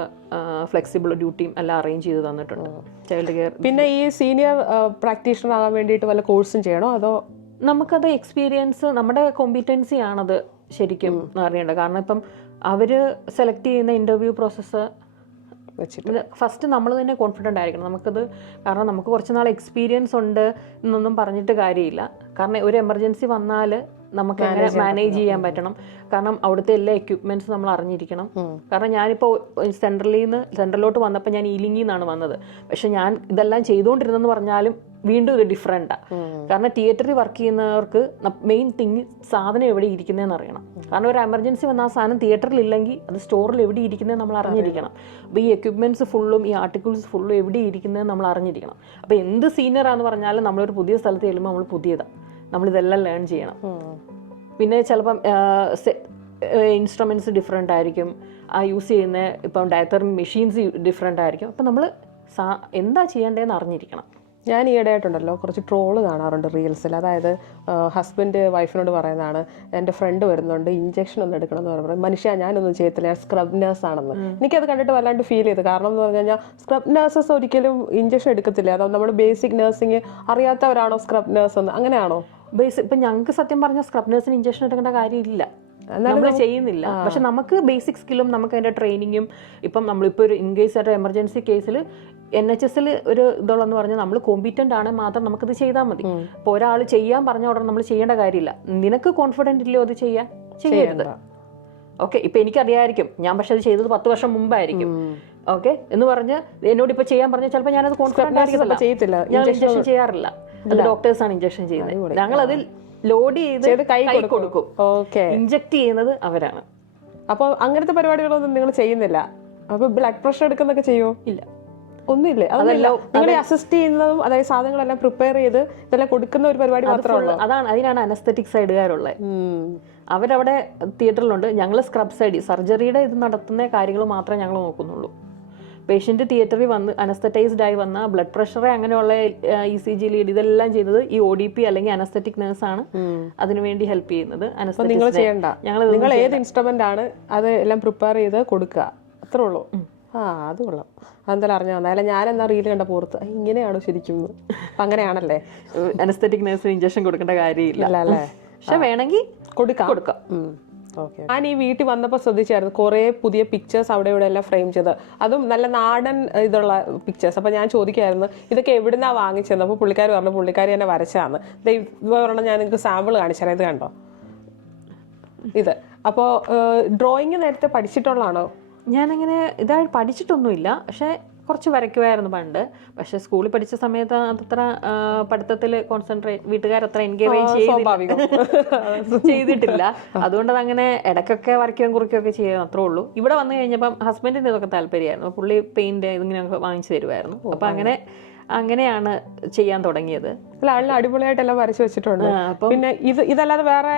ഫ്ലെക്സിബിൾ ഡ്യൂട്ടിയും എല്ലാം അറേഞ്ച് ചെയ്ത് തന്നിട്ടുണ്ട് ചൈൽഡ് കെയർ. പിന്നെ ഈ സീനിയർ പ്രാക്ടീഷണർ ആകാൻ വേണ്ടിയിട്ട് വല്ല കോഴ്സും ചെയ്യണോ അതോ? നമുക്കത് എക്സ്പീരിയൻസ്, നമ്മുടെ കോമ്പിറ്റൻസി ആണത് ശരിക്കും അറിയേണ്ടത്. കാരണം ഇപ്പം അവര് സെലക്ട് ചെയ്യുന്ന ഇന്റർവ്യൂ പ്രോസസ്സ് വെച്ചിട്ട് ഫസ്റ്റ് നമ്മൾ തന്നെ കോൺഫിഡൻ്റ് ആയിരിക്കണം നമുക്കത്. കാരണം നമുക്ക് കുറച്ച് നാൾ എക്സ്പീരിയൻസ് ഉണ്ട് എന്നൊന്നും പറഞ്ഞിട്ട് കാര്യമില്ല. കാരണം ഒരു എമർജൻസി വന്നാൽ നമുക്ക് എങ്ങനെ മാനേജ് ചെയ്യാൻ പറ്റണം. കാരണം അവിടുത്തെ എല്ലാ എക്യുപ്മെന്റ്സ് നമ്മൾ അറിഞ്ഞിരിക്കണം. കാരണം ഞാനിപ്പോൾ സെൻട്രലിലോട്ട് വന്നപ്പോൾ ഞാൻ ഈലിംഗിൽ നിന്നാണ് വന്നത്. പക്ഷെ ഞാൻ ഇതെല്ലാം ചെയ്തുകൊണ്ടിരുന്നെന്ന് പറഞ്ഞാലും വീണ്ടും ഇത് ഡിഫറെൻറ്റാണ്. കാരണം തിയേറ്ററിൽ വർക്ക് ചെയ്യുന്നവർക്ക് മെയിൻ തിങ് സാധനം എവിടെ ഇരിക്കുന്നതെന്ന് അറിയണം. കാരണം ഒരു എമർജൻസി വന്ന ആ സാധനം തിയേറ്ററിൽ ഇല്ലെങ്കിൽ അത് സ്റ്റോറിൽ എവിടെ ഇരിക്കുന്നതെന്ന് നമ്മൾ അറിഞ്ഞിരിക്കണം. അപ്പോൾ ഈ എക്യുപ്മെന്റ്സ് ഫുള്ളും ഈ ആർട്ടിക്കിൾസ് ഫുള്ളും എവിടെ ഇരിക്കുന്നതെന്ന് നമ്മൾ അറിഞ്ഞിരിക്കണം. അപ്പോൾ എന്ത് സീനിയറാന്ന് പറഞ്ഞാലും നമ്മളൊരു പുതിയ സ്ഥലത്ത് ചെല്ലുമ്പോൾ നമ്മൾ പുതിയതാണ്, നമ്മളിതെല്ലാം ലേൺ ചെയ്യണം. പിന്നെ ചിലപ്പം ഇൻസ്ട്രുമെൻറ്റ്സ് ഡിഫറെൻ്റ് ആയിരിക്കും, ആ യൂസ് ചെയ്യുന്ന ഇപ്പം ഡയറ്ററി മെഷീൻസ് ഡിഫറെൻ്റ് ആയിരിക്കും. അപ്പം നമ്മൾ എന്താ ചെയ്യേണ്ടതെന്ന് അറിഞ്ഞിരിക്കണം. ഞാൻ ഈയിടെയായിട്ടുണ്ടല്ലോ കുറച്ച് ട്രോള് കാണാറുണ്ട് റീൽസിൽ. അതായത് ഹസ്ബൻഡ് വൈഫിനോട് പറയുന്നതാണ്, എൻ്റെ ഫ്രണ്ട് വരുന്നുണ്ട് ഇഞ്ചക്ഷൻ ഒന്ന് എടുക്കണം എന്ന് പറയുമ്പോൾ, മനുഷ്യ ഞാനൊന്നും ചെയ്യത്തില്ല, ഞാൻ സ്ക്രബ് നേഴ്സ് ആണെന്ന്. എനിക്കത് കണ്ടിട്ട് വല്ലാണ്ട് ഫീൽ ചെയ്തു. കാരണം എന്ന് പറഞ്ഞു കഴിഞ്ഞാൽ സ്ക്രബ് നേഴ്സസ് ഒരിക്കലും ഇഞ്ചക്ഷൻ എടുക്കത്തില്ല. അതോ നമ്മുടെ ബേസിക് നേഴ്സിങ് അറിയാത്തവരാണോ സ്ക്രബ് നേഴ്സ് എന്ന്? അങ്ങനെയാണോ? ഇപ്പം ഞങ്ങൾക്ക് സത്യം പറഞ്ഞാൽ സ്ക്രബ് നേഴ്സിന് ഇഞ്ചക്ഷൻ എടുക്കേണ്ട കാര്യമില്ല, നമ്മൾ ചെയ്യുന്നില്ല. പക്ഷെ നമുക്ക് ബേസിക് സ്കില്ലും നമുക്ക് അതിൻ്റെ ട്രെയിനിങ്ങും, ഇപ്പം നമ്മളിപ്പോൾ ഒരു ഇൻകേസ് ആയിട്ട് എമർജൻസി കേസിൽ NHSൽ ഒരു ഇതുള്ളതെന്ന് പറഞ്ഞാൽ നമ്മൾ കോമ്പിറ്റൻ്റ് ആണ് മാത്രം നമുക്കത് ചെയ്താൽ മതി. ഇപ്പോൾ ഒരാൾ ചെയ്യാൻ പറഞ്ഞ ഉടനെ നമ്മൾ ചെയ്യേണ്ട കാര്യമില്ല. നിനക്ക് കോൺഫിഡൻ്റ് ഇല്ലയോ അത് ചെയ്യരുത്. ഓക്കെ, ഇപ്പം എനിക്കറിയായിരിക്കും, ഞാൻ പക്ഷെ അത് ചെയ്തത് 10 വർഷം മുമ്പായിരിക്കും. ഓക്കെ എന്ന് പറഞ്ഞ് എന്നോട് ഇപ്പോൾ ചെയ്യാൻ പറഞ്ഞാൽ ചിലപ്പോൾ ഞാനത് കോൺഫിഡൻ്റ് ആയിരിക്കത്തില്ല. ഞാൻ ഇഞ്ചക്ഷൻ ചെയ്യാറില്ല, അത് ഡോക്ടേഴ്സാണ് ഇഞ്ചക്ഷൻ ചെയ്യുന്നത്. ഞങ്ങളതിൽ ലോഡ് ചെയ്ത് കൈ കൊടുക്കും. ഇഞ്ചക്ട് ചെയ്യുന്നത് അവരാണ്. അപ്പോൾ അങ്ങനത്തെ പരിപാടികളൊന്നും നിങ്ങൾ ചെയ്യുന്നില്ല? അപ്പോൾ ബ്ലഡ് പ്രഷർ എടുക്കുന്നൊക്കെ ചെയ്യുമോ? ഇല്ല, ഒന്നുമില്ല. അതല്ല നിങ്ങളെ അസിസ്റ്റ് ചെയ്യുന്നതും, അതായത് സാധനങ്ങളെല്ലാം പ്രിപ്പയർ ചെയ്ത് ഇതെല്ലാം കൊടുക്കുന്ന ഒരു പരിപാടി മാത്രമേ. അതിനാണ് അനസ്തെറ്റിക് സൈഡുകാരുള്ളത്. അവരവിടെ തിയേറ്ററിലുണ്ട്. ഞങ്ങൾ സ്ക്രബ് സൈഡ് സർജറിയുടെ ഇത് നടത്തുന്ന കാര്യങ്ങൾ മാത്രമേ ഞങ്ങൾ നോക്കുന്നുള്ളൂ. പേഷ്യന്റ് തിയേറ്ററിൽ വന്ന് അനസ്തറ്റൈസ്ഡ് ആയി വന്ന ബ്ലഡ് പ്രഷർ അങ്ങനെയുള്ള ECG ലീഡ് ഇതെല്ലാം ചെയ്യുന്നത് ഈ ODP അല്ലെങ്കിൽ അനസ്തറ്റിക് നേഴ്സാണ് അതിനുവേണ്ടി ഹെൽപ്പ് ചെയ്യുന്നത്. നിങ്ങൾ ചെയ്യണ്ട, നിങ്ങൾ ഏത് ഇൻസ്ട്രുമെന്റ് ആണ് അത് എല്ലാം പ്രിപ്പയർ ചെയ്ത് കൊടുക്കുക, അത്രേ ഉള്ളൂ. അത് കൊള്ളാം. അതെന്തായാലും അറിഞ്ഞാൽ വന്നാൽ ഞാനെന്താ റീൽ കണ്ട പുറത്ത് ഇങ്ങനെയാണോ ശരിക്കും? അങ്ങനെയാണല്ലേ, അനസ്തറ്റിക് നേഴ്സിന് ഇഞ്ചക്ഷൻ കൊടുക്കേണ്ട കാര്യമില്ല അല്ലേ? പക്ഷെ വേണമെങ്കിൽ കൊടുക്കാം. ഞാൻ ഈ വീട്ടിൽ വന്നപ്പോൾ ശ്രദ്ധിച്ചായിരുന്നു കുറേ പുതിയ പിക്ചേഴ്സ് അവിടെ ഇവിടെ എല്ലാം ഫ്രെയിം ചെയ്ത്, അതും നല്ല നാടൻ ഇതുള്ള പിക്ചേഴ്സ്. അപ്പോൾ ഞാൻ ചോദിക്കായിരുന്നു ഇതൊക്കെ എവിടുന്നാണ് വാങ്ങിച്ചത്? അപ്പോൾ പുള്ളിക്കാർ പറഞ്ഞു പുള്ളിക്കാരി തന്നെ വരച്ചതാണ്. പറഞ്ഞാൽ ഞാൻ നിങ്ങൾക്ക് സാമ്പിൾ കാണിച്ചാൽ ഇത് കണ്ടോ, ഇത്. അപ്പോൾ ഡ്രോയിങ് നേരത്തെ പഠിച്ചിട്ടുള്ളതാണോ? ഞാനങ്ങനെ ഇതായി പഠിച്ചിട്ടൊന്നുമില്ല, പക്ഷേ കുറച്ച് വരയ്ക്കുമായിരുന്നു പണ്ട്. പക്ഷെ സ്കൂളിൽ പഠിച്ച സമയത്ത് അതത്ര പഠിത്തത്തിൽ കോൺസെൻട്രേറ്റ് വീട്ടുകാരത്ര എൻകറേജ് ചെയ്തിട്ടില്ല. അതുകൊണ്ട് അങ്ങനെ ഇടയ്ക്കൊക്കെ വരയ്ക്കുകയും കുറിക്കുകയൊക്കെ ചെയ്യുക അത്രേ ഉള്ളൂ. ഇവിടെ വന്നു കഴിഞ്ഞപ്പം ഹസ്ബൻഡിന് ഇതൊക്കെ താല്പര്യമായിരുന്നു. പുള്ളി പെയിന്റ് ഇതിങ്ങനെയൊക്കെ വാങ്ങിച്ചു തരുമായിരുന്നു. അപ്പം അങ്ങനെയാണ് ചെയ്യാൻ തുടങ്ങിയത്. അല്ല, അടിപൊളിയായിട്ടെല്ലാം വരച്ചു വെച്ചിട്ടുണ്ട്. പിന്നെ ഇതല്ലാതെ വേറെ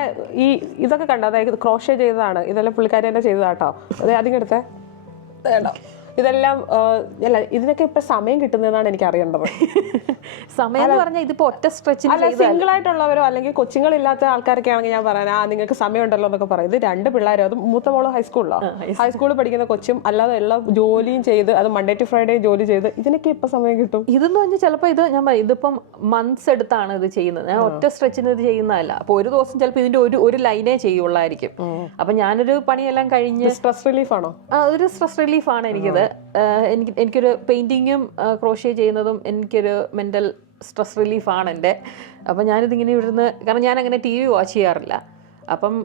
ഇതൊക്കെ കണ്ടോ? അതായത് ക്രോഷേ ചെയ്തതാണ്, ഇതെല്ലാം പുള്ളിക്കാരി തന്നെ ചെയ്തതാട്ടോ. അതെ, അതിങ്ങടുത്തെ ഇതെല്ലാം അല്ല ഇതിനൊക്കെ ഇപ്പൊ സമയം കിട്ടുന്നതെന്നാണ് എനിക്ക് അറിയേണ്ടത്. സമയം എന്ന് പറഞ്ഞാൽ ഇതിപ്പോ ഒറ്റ സ്ട്രെച്ചിന് അല്ല സിംഗിൾ ആയിട്ടുള്ളവരോ അല്ലെങ്കിൽ കൊച്ചുങ്ങളില്ലാത്ത ആൾക്കാരൊക്കെ ആണെങ്കിൽ ഞാൻ പറയാം നിങ്ങൾക്ക് സമയമുണ്ടല്ലോ എന്നൊക്കെ പറയും. ഇത് 2 പിള്ളേരും, അത് മൂത്ത മോള് ഹൈസ്കൂളിൽ പഠിക്കുന്ന കൊച്ചും അല്ലാതെ എല്ലാ ജോലിയും ചെയ്ത്, അത് മൺഡേ ടു ഫ്രൈഡേ ജോലി ചെയ്ത്, ഇതിനൊക്കെ ഇപ്പൊ സമയം കിട്ടും? ഇതെന്ന് പറഞ്ഞാൽ ചിലപ്പോൾ ഇത് ഞാൻ ഇതിപ്പം മന്ത്സ് എടുത്താണ് ഇത് ചെയ്യുന്നത്. ഞാൻ ഒറ്റ സ്ട്രെച്ചിന് ഇത് ചെയ്യുന്നതല്ല. അപ്പൊ ഒരു ദിവസം ചിലപ്പോൾ ഇതിന്റെ ഒരു ലൈനേ ചെയ്യുള്ളായിരിക്കും. അപ്പൊ ഞാനൊരു പണിയെല്ലാം കഴിഞ്ഞ് സ്ട്രെസ് റിലീഫ് ആണോ? ഒരു സ്ട്രെസ് റിലീഫാണ് എനിക്കിത്. എനിക്കൊരു പെയിന്റിങ്ങും ക്രോഷ്യ ചെയ്യുന്നതും എനിക്കൊരു മെന്റൽ സ്ട്രെസ് റിലീഫാണ് എൻ്റെ. അപ്പം ഞാനിതിങ്ങനെ ഇവിടുന്ന്, കാരണം ഞാൻ അങ്ങനെ TV വാച്ച് ചെയ്യാറില്ല. അപ്പം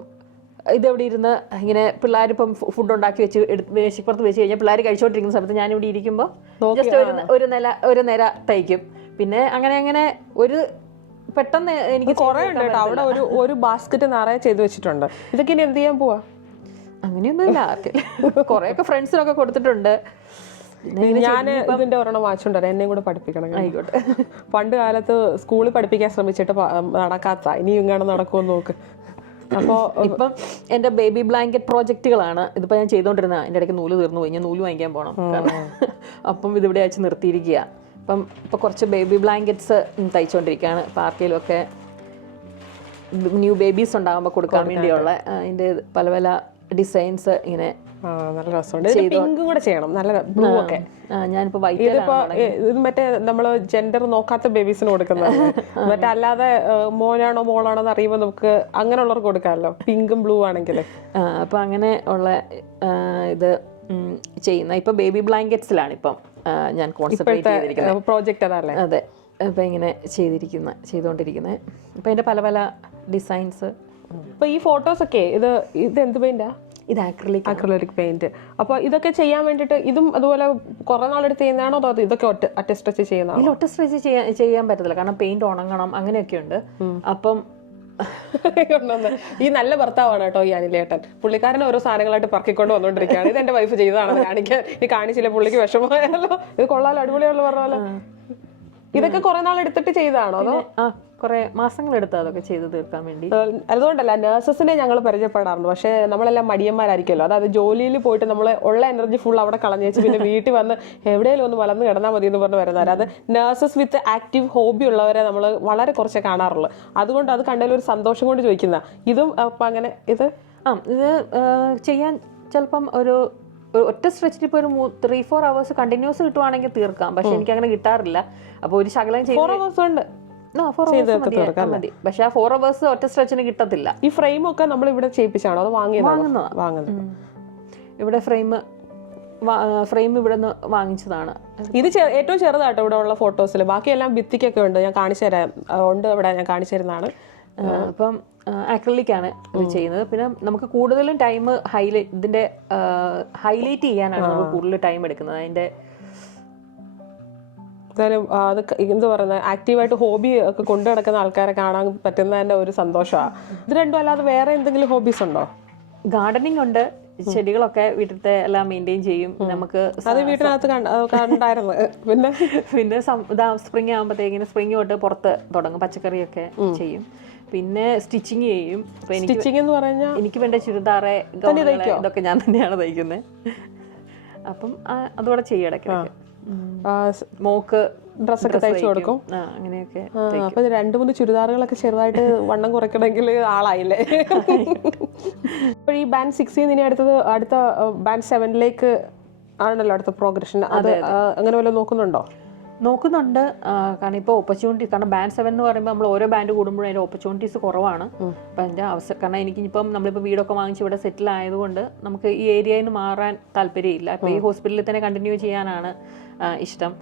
ഇതെവിടെ ഇരുന്ന് ഇങ്ങനെ പിള്ളേരിപ്പം ഫുഡ് ഉണ്ടാക്കി വെച്ച് മേശപ്പുറത്ത് വെച്ച് കഴിഞ്ഞാൽ പിള്ളേർ കഴിച്ചുകൊണ്ടിരിക്കുന്ന സമയത്ത് ഞാനിവിടെ ഇരിക്കുമ്പോൾ ജസ്റ്റ് ഒരു നിര തയ്ക്കും. പിന്നെ അങ്ങനെ ഒരു പെട്ടെന്ന് എനിക്ക് കുറെ ഉണ്ട് കേട്ടോ അവിടെ. ഒരു ബാസ്ക്കറ്റ് നിറയെ ചെയ്ത് വെച്ചിട്ടുണ്ട്. ഇതൊക്കെ ഇനി എന്ത് ചെയ്യാൻ പോവാ? അങ്ങനെയൊന്നുമില്ല. കുറെയൊക്കെ ഫ്രണ്ട്സിനൊക്കെ കൊടുത്തിട്ടുണ്ട്. ഞാൻ ഇതിന്റെ ഒരെണ്ണം വാങ്ങിച്ചുണ്ടോ, എന്നെയും കൂടെ പഠിപ്പിക്കണം. ആയിക്കോട്ടെ. പണ്ട് കാലത്ത് സ്കൂളിൽ പഠിപ്പിക്കാൻ ശ്രമിച്ചിട്ട് നടക്കാത്ത, ഇനി ഇങ്ങനെ നടക്കുമെന്ന് നോക്ക്. അപ്പോൾ ഇപ്പം എൻ്റെ ബേബി ബ്ലാങ്കറ്റ് പ്രോജക്റ്റുകളാണ് ഇതിപ്പോൾ ഞാൻ ചെയ്തുകൊണ്ടിരുന്നത്. എൻ്റെ ഇടയ്ക്ക് നൂല് തീർന്നു പോയി, ഞാൻ നൂല് വാങ്ങിക്കാൻ പോകണം. അപ്പം ഇതിവിടെ അയച്ച് നിർത്തിയിരിക്കുക. അപ്പം ഇപ്പോൾ കുറച്ച് ബേബി ബ്ലാങ്കറ്റ്സ് തയ്ച്ചുകൊണ്ടിരിക്കുകയാണ്. ഇപ്പോൾ ആർക്കെങ്കിലും ഒക്കെ ന്യൂ ബേബീസ് ഉണ്ടാകുമ്പോൾ കൊടുക്കാൻ വേണ്ടിയുള്ള അതിൻ്റെ പല പല ഡിസൈൻസ് ഇങ്ങനെ നല്ല രസമുണ്ട്. പിങ്കും കൂടെ ചെയ്യണം, നല്ല ബ്ലൂ ഒക്കെ. ഞാനിപ്പോൾ ഇത് മറ്റേ നമ്മള് ജെൻഡർ നോക്കാത്ത ബേബീസിന് കൊടുക്കുന്നത്. മറ്റേ അല്ലാതെ മോനാണോ മോളാണോ എന്ന് അറിയുമ്പോൾ നമുക്ക് അങ്ങനെയുള്ളവർക്ക് കൊടുക്കാമല്ലോ, പിങ്കും ബ്ലൂ ആണെങ്കിൽ. അപ്പൊ അങ്ങനെ ഉള്ള ഇത് ചെയ്യുന്ന ഇപ്പൊ ബേബി ബ്ലാങ്കറ്റ്സിലാണ് ഇപ്പം ഞാൻ കോൺസെൻട്രേറ്റ് ചെയ്തിരിക്കുന്നത്. പ്രോജക്റ്റ് അതല്ലേ? അതെ. ഇപ്പൊ ഇങ്ങനെ ചെയ്തുകൊണ്ടിരിക്കുന്നത്. ഇപ്പൊ അതിന്റെ പല പല ഡിസൈൻസ്. ഇപ്പൊ ഈ ഫോട്ടോസ് ഒക്കെ ഇത് എന്ത് പെയിന്റാ? ഇത് അക്രിലിക് പെയിന്റ്. അപ്പോൾ ഇതൊക്കെ ചെയ്യാൻ വേണ്ടിയിട്ട് ഇതും അതുപോലെ കുറെ നാളെടുത്ത് ചെയ്യുന്നതാണോ അതോ ഇതൊക്കെ ഒറ്റ സ്ട്രെച്ച് ചെയ്യുന്നതാണോ? ഇതിൽ ഒറ്റ സ്ട്രെച്ച് ചെയ്യാൻ പറ്റത്തില്ല, കാരണം പെയിന്റ് ഉണങ്ങണം, അങ്ങനെയൊക്കെ ഉണ്ട്. അപ്പം ഈ നല്ല ഭർത്താവാണ് കേട്ടോ ഈ അനിലേട്ടൻ. പുള്ളിക്കാരൻ ഓരോ സാധനങ്ങളായിട്ട് പറക്കിക്കൊണ്ട് വന്നോണ്ടിരിക്കുകയാണ്. ഇത് എന്റെ വൈഫ് ചെയ്തതാണെന്ന് കാണിക്കാൻ. ഇത് കാണിച്ചില്ല, പുള്ളിക്ക് വിഷമമായല്ലോ. ഇത് കൊള്ളാലോ, അടിപൊളിയാണല്ലോ പറഞ്ഞല്ലോ. ഇതൊക്കെ കുറെ നാൾ എടുത്തിട്ട് ചെയ്തതാണോ അതോ? കുറെ മാസങ്ങളെടുത്ത് അതൊക്കെ ചെയ്ത് തീർക്കാൻ വേണ്ടി. അതുകൊണ്ടല്ല, നഴ്സസിനെ ഞങ്ങൾ പരിചയപ്പെടാറുണ്ട്. പക്ഷെ നമ്മളെല്ലാം മടിയന്മാരായിരിക്കുമല്ലോ. അതായത് ജോലിയിൽ പോയിട്ട് നമ്മൾ ഉള്ള എനർജി ഫുൾ അവിടെ കളഞ്ഞേച്ച് പിന്നെ വീട്ടിൽ വന്ന് എവിടെയെങ്കിലും ഒന്ന് വളർന്ന് കിടന്നാൽ മതി എന്ന് പറഞ്ഞ് വരുന്നവർ. അത് നഴ്സസ് വിത്ത് ആക്റ്റീവ് ഹോബി ഉള്ളവരെ നമ്മൾ വളരെ കുറച്ചേ കാണാറുള്ളൂ. അതുകൊണ്ട് അത് കണ്ടതിൽ ഒരു സന്തോഷം കൊണ്ട് ചോദിക്കുന്ന ഇതും അപ്പം അങ്ങനെ ഇത് ചെയ്യാൻ ചിലപ്പം ഒറ്റ സ്ട്രെച്ചിൽ ഇപ്പോൾ ഒരു 3-4 hours കണ്ടിന്യൂസ് കിട്ടുവാണെങ്കിൽ തീർക്കാം. പക്ഷെ എനിക്ക് അങ്ങനെ കിട്ടാറില്ല. അപ്പോൾ ഒരു ശകലം ചെയ്ത് 4 hours ഉണ്ട്. മതി. പക്ഷെ ആ 4 hours ഒറ്റ സ്ട്രെച്ചിന് കിട്ടത്തില്ല. ഈ ഫ്രെയിം ഒക്കെ നമ്മൾ ഇവിടെ ചെയ്യിപ്പിച്ചാണോ അത് വാങ്ങുന്നത്? ഇവിടെ ഫ്രെയിം ഇവിടെ നിന്ന് വാങ്ങിച്ചതാണ്. ഇത് ഏറ്റവും ചെറുതാട്ടോ ഇവിടെ ഉള്ള ഫോട്ടോസിൽ. ബാക്കിയെല്ലാം ഭിത്തിക്കൊക്കെ ഉണ്ട്, ഞാൻ കാണിച്ചു തരാം. ഉണ്ട് ഇവിടെ, ഞാൻ കാണിച്ചു തരുന്നതാണ്. അപ്പം അക്രിലിക് ആണ് ഇത് ചെയ്യുന്നത്. പിന്നെ നമുക്ക് കൂടുതലും ടൈം ഇതിന്റെ ഹൈലൈറ്റ് ചെയ്യാനാണ് നമുക്ക് കൂടുതൽ ടൈം എടുക്കുന്നത്. അതിന്റെ അത് എന്താ പറയുന്നത്, ആക്റ്റീവായിട്ട് ഹോബി ഒക്കെ കൊണ്ടു നടക്കുന്ന ആൾക്കാരെ കാണാൻ പറ്റുന്നതിന്റെ ഒരു സന്തോഷമാണ്. ഇത് രണ്ടും അല്ലാതെ വേറെ എന്തെങ്കിലും ഹോബീസ് ഉണ്ടോ? ഗാർഡനിങ് ഉണ്ട്, ചെടികളൊക്കെ വീട്ടിലത്തെ എല്ലാം മെയിൻറ്റെയിൻ ചെയ്യും. നമുക്ക് അത് വീട്ടിനകത്ത് കണ്ടായിരുന്നു. പിന്നെ സ്പ്രിങ് ആകുമ്പോഴത്തേക്കിന് സ്പ്രിങ് തൊട്ട് പുറത്ത് തുടങ്ങും, പച്ചക്കറിയൊക്കെ ചെയ്യും. പിന്നെ സ്റ്റിച്ചിങ് ചെയ്യും. എന്ന് പറഞ്ഞാൽ എനിക്ക് വേണ്ട ചുരിദാറ് ഇതൊക്കെ ഞാൻ തന്നെയാണ് തയ്ക്കുന്നത്. അപ്പം അതുകൂടെ ചെയ്യും ഇടയ്ക്ക്. മോക്ക് ഡ്രസ്സൊക്കെ തയ്ച്ചു കൊടുക്കും അങ്ങനെയൊക്കെ. അപ്പൊ 2-3 ചുരിദാറുകളൊക്കെ ചെറുതായിട്ട് വണ്ണം കുറയ്ക്കണമെങ്കിൽ ആളായില്ലേ? അപ്പോൾ ഈ ബാൻഡ് 6 ഇനി അടുത്ത ബാൻഡ് 7 ആണല്ലോ അടുത്ത പ്രോഗ്രഷൻ. അത് അങ്ങനെ വല്ലതും നോക്കുന്നുണ്ട്. കാരണം ഇപ്പോൾ ഓപ്പർച്യൂണിറ്റീസ്, കാരണം ബാൻഡ് 7 എന്ന് പറയുമ്പോൾ നമ്മൾ ഓരോ ബാൻഡ് കൂടുമ്പോഴും അതിൻ്റെ ഓപ്പർച്യൂണിറ്റീസ് കുറവാണ്. അപ്പം അതിൻ്റെ കാരണം എനിക്കിപ്പം നമ്മളിപ്പോൾ വീടൊക്കെ വാങ്ങിച്ച് ഇവിടെ സെറ്റിൽ ആയതുകൊണ്ട് നമുക്ക് ഈ ഏരിയയിൽ നിന്ന് മാറാൻ താല്പര്യമില്ല. ഇപ്പോൾ ഈ ഹോസ്പിറ്റലിൽ തന്നെ കണ്ടിന്യൂ ചെയ്യാനാണ് ഇഷ്ടം.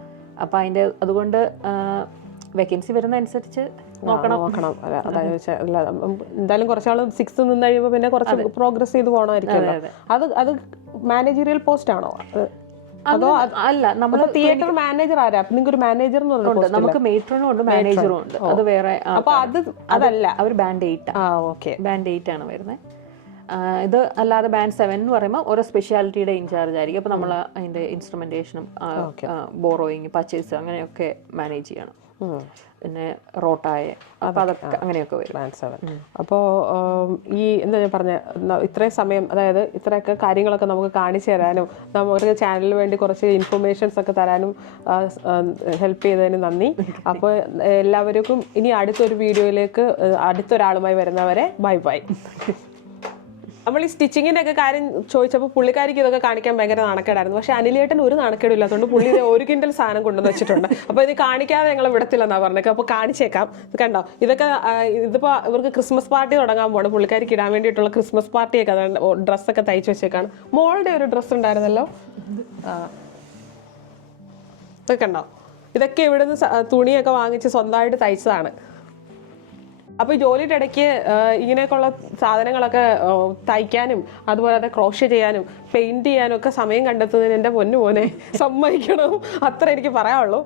അപ്പം അതുകൊണ്ട് വേക്കൻസി വരുന്ന അനുസരിച്ച് നോക്കണം. എന്തായാലും കുറച്ചാൾ 6 നിന്ന് കഴിയുമ്പോൾ പിന്നെ കുറച്ച് പ്രോഗ്രസ് ചെയ്ത് പോകണമായിരിക്കും. അത് മാനേജറിയൽ പോസ്റ്റ് ആണോ അതോ? അല്ല, നമ്മൾ തിയേറ്റർ മാനേജർ ആരാ? നിങ്ങൾക്ക് ഒരു മാനേജർ എന്ന് പറഞ്ഞിട്ടുണ്ട്. നമുക്ക് മെയ്ട്രനും ഉണ്ട്, മാനേജറും ഉണ്ട്. അത് വേറെ. അപ്പൊ അതല്ല, അവർ ബാൻഡ് 8. ഓക്കെ, ബാൻഡ് 8 ആണ് വരുന്നത്. ഇത് അല്ലാതെ ബാൻഡ് 7 എന്ന് പറയുമ്പോൾ ഓരോ സ്പെഷ്യാലിറ്റിയുടെ ഇൻചാർജ് ആയിരിക്കും. അപ്പോൾ നമ്മൾ അതിൻ്റെ ഇൻസ്ട്രുമെന്റേഷനും ബോറോയിങ് പർച്ചേസ് അങ്ങനെയൊക്കെ മാനേജ് ചെയ്യണം. പിന്നെ റോട്ടായ അപ്പോൾ അതൊക്കെ അങ്ങനെയൊക്കെ വരും. ബാൻഡ് 7. അപ്പോൾ ഈ എന്താ ഞാൻ പറഞ്ഞ ഇത്രയും സമയം, അതായത് ഇത്രയൊക്കെ കാര്യങ്ങളൊക്കെ നമുക്ക് കാണിച്ചു തരാനും നമ്മുടെ ചാനലിന് വേണ്ടി കുറച്ച് ഇൻഫർമേഷൻസ് ഒക്കെ തരാനും ഹെൽപ്പ് ചെയ്തതിന് നന്ദി. അപ്പോൾ എല്ലാവർക്കും ഇനി അടുത്തൊരു വീഡിയോയിലേക്ക് അടുത്തൊരാളുമായി വരുന്നവരെ ബൈ ബൈ. നമ്മൾ ഈ സ്റ്റിച്ചിങ്ങിൻ്റെ ഒക്കെ കാര്യം ചോദിച്ചപ്പോൾ പുള്ളിക്കാരിക്ക് ഇതൊക്കെ കാണിക്കാൻ ഭയങ്കര നാണക്കേടായിരുന്നു. പക്ഷേ അനിലേട്ടൻ ഒരു നാണക്കേടും ഇല്ലാത്തതുകൊണ്ട് പുള്ളി ഇത് 1 കിൻഡൽ സാധനം കൊണ്ടുവന്ന് വെച്ചിട്ടുണ്ട്. അപ്പോൾ ഇത് കാണിക്കാതെ ഞങ്ങൾ വിടത്തില്ലെന്നാണ് പറഞ്ഞത്. അപ്പോൾ കാണിച്ചേക്കാം. കണ്ടോ, ഇതൊക്കെ ഇതിപ്പോൾ ഇവർക്ക് ക്രിസ്മസ് പാർട്ടി തുടങ്ങാൻ പോകണം. പുള്ളിക്കാരിക്ക് ഇടാൻ വേണ്ടിയിട്ടുള്ള ക്രിസ്മസ് പാർട്ടിയൊക്കെ ഡ്രസ്സൊക്കെ തയ്ച്ച് വെച്ചേക്കാണ്. മോളുടെ ഒരു ഡ്രസ്സ് ഉണ്ടായിരുന്നല്ലോ, ഇതൊക്കെ കണ്ടോ. ഇതൊക്കെ ഇവിടുന്ന് തുണിയൊക്കെ വാങ്ങിച്ച് സ്വന്തമായിട്ട് തയ്ച്ചതാണ്. അപ്പോൾ ജോലിയുടെ ഇടയ്ക്ക് ഇങ്ങനെയൊക്കെയുള്ള സാധനങ്ങളൊക്കെ തയ്ക്കാനും അതുപോലെ തന്നെ ക്രോഷ്യ ചെയ്യാനും പെയിൻറ് ചെയ്യാനും ഒക്കെ സമയം കണ്ടെത്തുന്നതിന് എൻ്റെ പൊന്നു മോനെ സമ്മതിക്കണം, അത്ര എനിക്ക് പറയാനുള്ളൂ.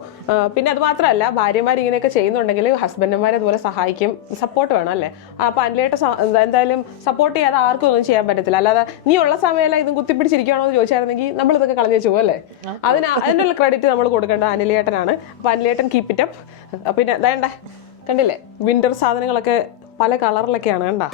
പിന്നെ അത് മാത്രമല്ല, ഭാര്യമാർ ഇങ്ങനെയൊക്കെ ചെയ്യുന്നുണ്ടെങ്കിൽ ഹസ്ബൻഡന്മാരെ അതുപോലെ സഹായിക്കും, സപ്പോർട്ട് വേണം അല്ലേ. അപ്പോൾ അനിലേട്ട് എന്തായാലും സപ്പോർട്ട് ചെയ്യാതെ ആർക്കും ഒന്നും ചെയ്യാൻ പറ്റത്തില്ല. അല്ലാതെ നീ ഉള്ള സമയമല്ല ഇതും കുത്തിപ്പിടിച്ചിരിക്കുകയാണോ എന്ന് ചോദിച്ചായിരുന്നെങ്കിൽ നമ്മളിതൊക്കെ കളഞ്ഞു വെച്ചു അല്ലേ. അതിനുള്ള ക്രെഡിറ്റ് നമ്മൾ കൊടുക്കേണ്ടത് അനിലേട്ടനാണ്. അപ്പോൾ അനിലേട്ടൻ കീപ്പ് ഇറ്റ് അപ്പ്. പിന്നെ വേണ്ടേ, കണ്ടില്ലേ വിന്റർ സാധനങ്ങളൊക്കെ പല കളറിലൊക്കെയാണ് കണ്ട.